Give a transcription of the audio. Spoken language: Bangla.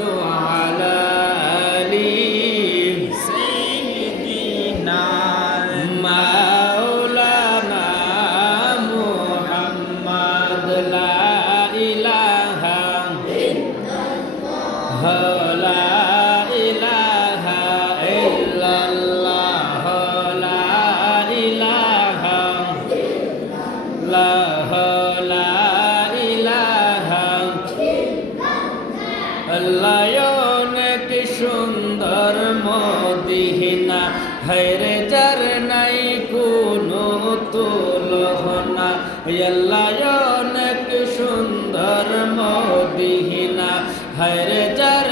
وعلى آل سيدنا مولانا محمد لا إله إلا الله لا إله إلا الله لا إله إلا الله لا إله আল্লাহ অনেক সুন্দর মদিনা হায়রে যার নাই কোনো তুলনা আল্লাহ অনেক সুন্দর মদিনা হায়রে যার